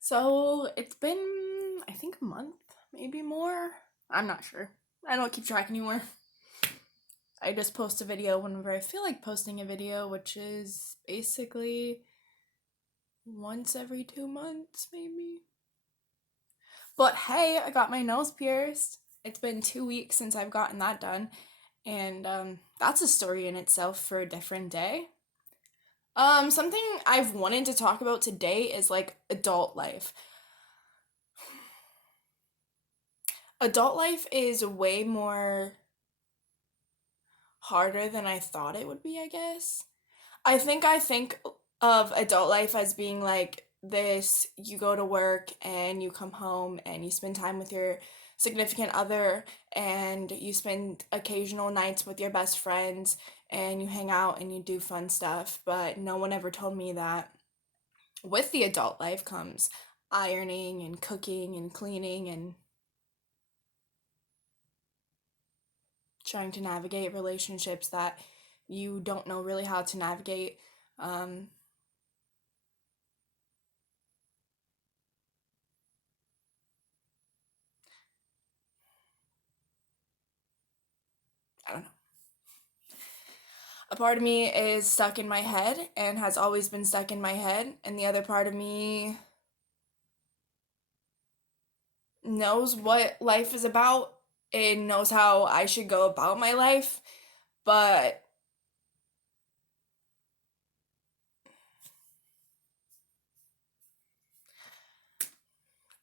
So it's been, I think, a month, maybe more. I'm not sure. I don't keep track anymore. I just post a video whenever I feel like posting a video, which is basically once every 2 months, maybe. But hey, I got my nose pierced. It's been 2 weeks since I've gotten that done, and that's a story in itself for a different day. Something I've wanted to talk about today is like adult life. Adult life is way more harder than I thought it would be, I guess. I think of adult life as being like this: you go to work and you come home and you spend time with your significant other and you spend occasional nights with your best friends and you hang out and you do fun stuff. But no one ever told me that with the adult life comes ironing and cooking and cleaning and trying to navigate relationships that you don't know really how to navigate. Um, I don't know. A part of me is stuck in my head and has always been stuck in my head, and the other part of me knows what life is about and knows how I should go about my life, but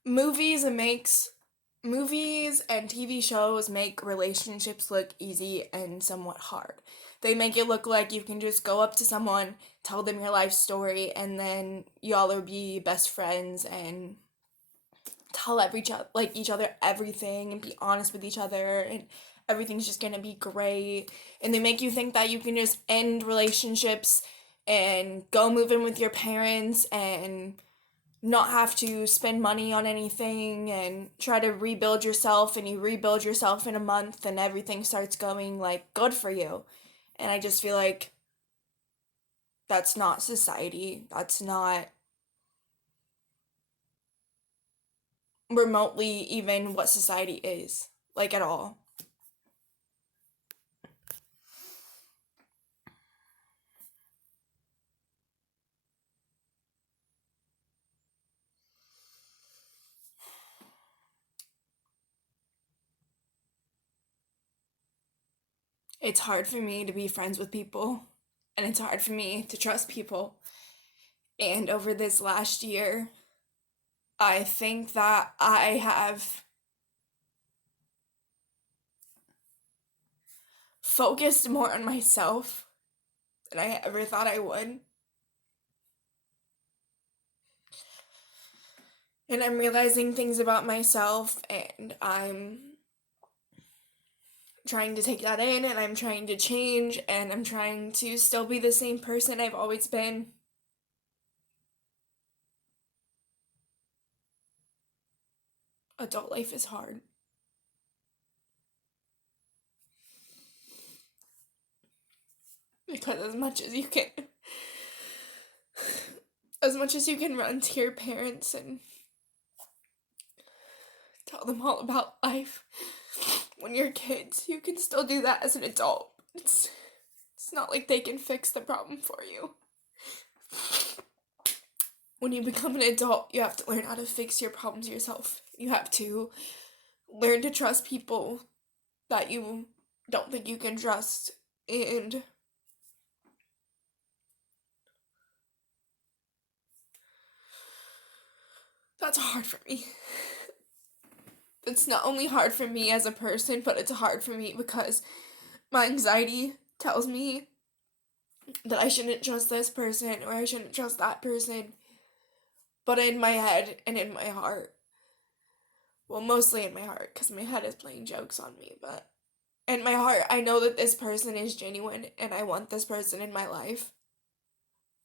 movies and makes movies and TV shows make relationships look easy and somewhat hard. They make it look like you can just go up to someone, tell them your life story, and then y'all will be best friends and tell each other everything and be honest with each other and everything's just gonna be great. And they make you think that you can just end relationships and go move in with your parents and not have to spend money on anything and try to rebuild yourself, and you rebuild yourself in a month and everything starts going like good for you. And I just feel like that's not society. That's not remotely even what society is, like at all. It's hard for me to be friends with people, and it's hard for me to trust people. And over this last year, I think that I have focused more on myself than I ever thought I would. And I'm realizing things about myself, and I'm trying to take that in, and I'm trying to change, and I'm trying to still be the same person I've always been. Adult life is hard. Because as much as you can run to your parents and tell them all about life when you're kids, you can still do that as an adult. It's not like they can fix the problem for you. When you become an adult, you have to learn how to fix your problems yourself. You have to learn to trust people that you don't think you can trust, and that's hard for me. It's not only hard for me as a person, but it's hard for me because my anxiety tells me that I shouldn't trust this person or I shouldn't trust that person. But in my head and in my heart, well, mostly in my heart, because my head is playing jokes on me, but in my heart, I know that this person is genuine and I want this person in my life.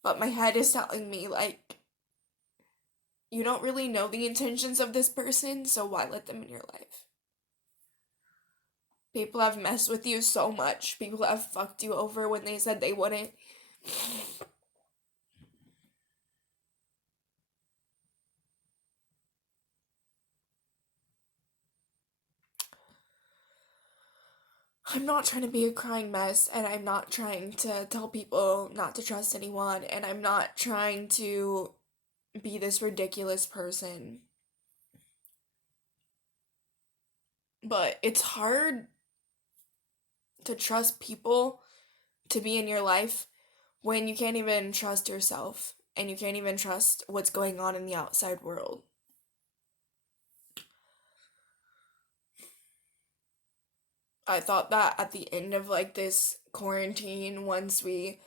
But my head is telling me, like, you don't really know the intentions of this person, so why let them in your life? People have messed with you so much. People have fucked you over when they said they wouldn't. I'm not trying to be a crying mess, and I'm not trying to tell people not to trust anyone, and I'm not trying to be this ridiculous person. But it's hard to trust people to be in your life when you can't even trust yourself and you can't even trust what's going on in the outside world. I thought that at the end of like this quarantine, once we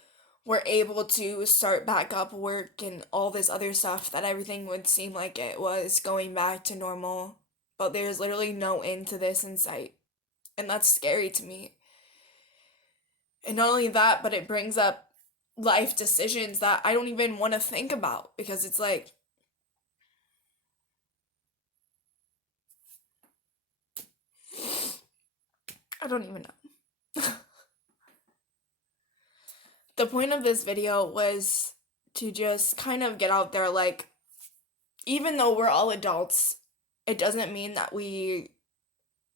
were able to start back up work and all this other stuff, that everything would seem like it was going back to normal. But there's literally no end to this in sight. And that's scary to me. And not only that, but it brings up life decisions that I don't even want to think about because it's like, I don't even know. The point of this video was to just kind of get out there, like, even though we're all adults, it doesn't mean that we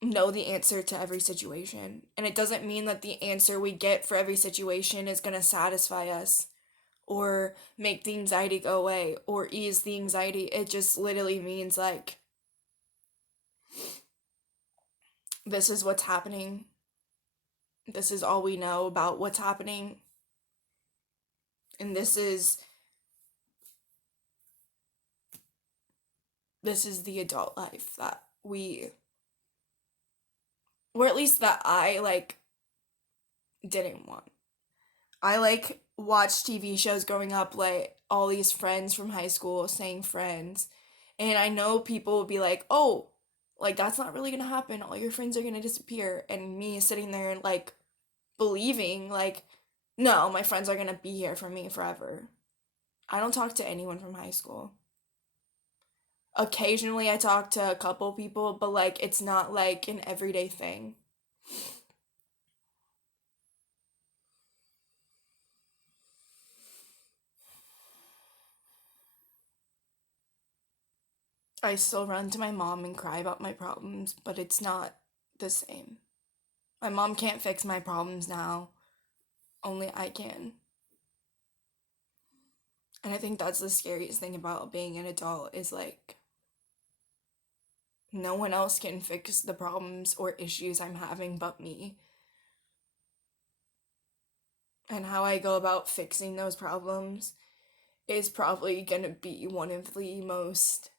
know the answer to every situation. And it doesn't mean that the answer we get for every situation is going to satisfy us or make the anxiety go away or ease the anxiety. It just literally means like, this is what's happening. This is all we know about what's happening. And this is the adult life that we, or at least that I like didn't want. I like watched TV shows growing up, like all these friends from high school saying Friends, and I know people would be like, "Oh, like that's not really gonna happen. All your friends are gonna disappear," and me sitting there and like believing like, no, my friends are gonna be here for me forever. I don't talk to anyone from high school. Occasionally I talk to a couple people, but like it's not like an everyday thing. I still run to my mom and cry about my problems, but it's not the same. My mom can't fix my problems now. Only I can. And I think that's the scariest thing about being an adult is like no one else can fix the problems or issues I'm having but me. And how I go about fixing those problems is probably gonna be one of the most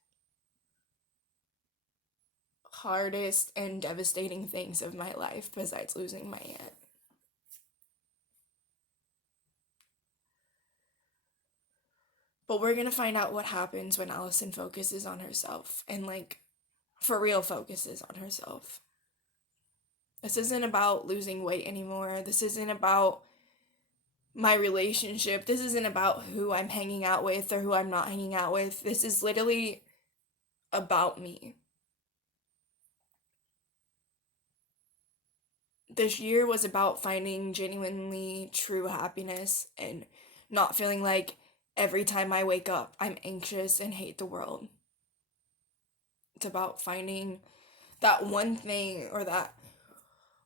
hardest and devastating things of my life besides losing my aunt. But we're gonna find out what happens when Allison focuses on herself and, like, for real focuses on herself. This isn't about losing weight anymore. This isn't about my relationship. This isn't about who I'm hanging out with or who I'm not hanging out with. This is literally about me. This year was about finding genuinely true happiness and not feeling like every time I wake up, I'm anxious and hate the world. It's about finding that one thing or that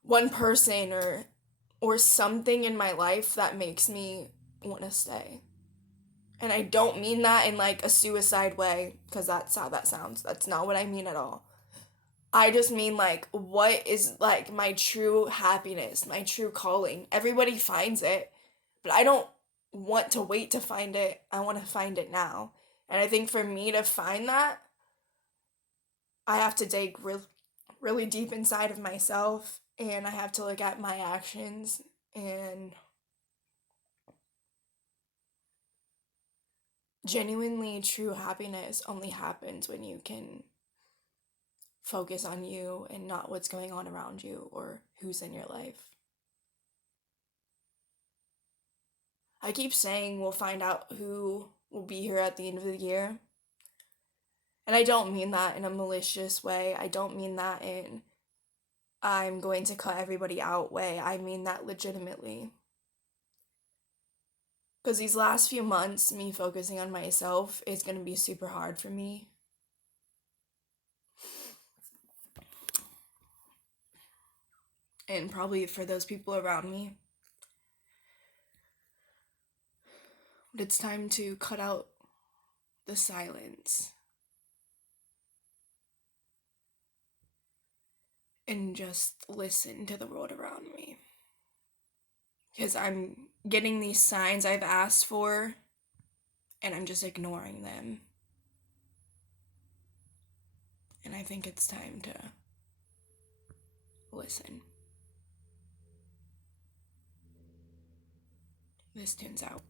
one person or something in my life that makes me want to stay. And I don't mean that in like a suicide way, because that's how that sounds. That's not what I mean at all. I just mean like what is like my true happiness, my true calling. Everybody finds it, but I don't want to wait to find it. I want to find it now. And I think for me to find that, I have to dig really deep inside of myself and I have to look at my actions and genuinely true happiness only happens when you can focus on you and not what's going on around you or who's in your life. I keep saying we'll find out who will be here at the end of the year. And I don't mean that in a malicious way. I don't mean that in I'm going to cut everybody out way. I mean that legitimately. Because these last few months, me focusing on myself is going to be super hard for me. and probably for those people around me. But it's time to cut out the silence and just listen to the world around me. Because I'm getting these signs I've asked for, and I'm just ignoring them. And I think it's time to listen. This tune's out.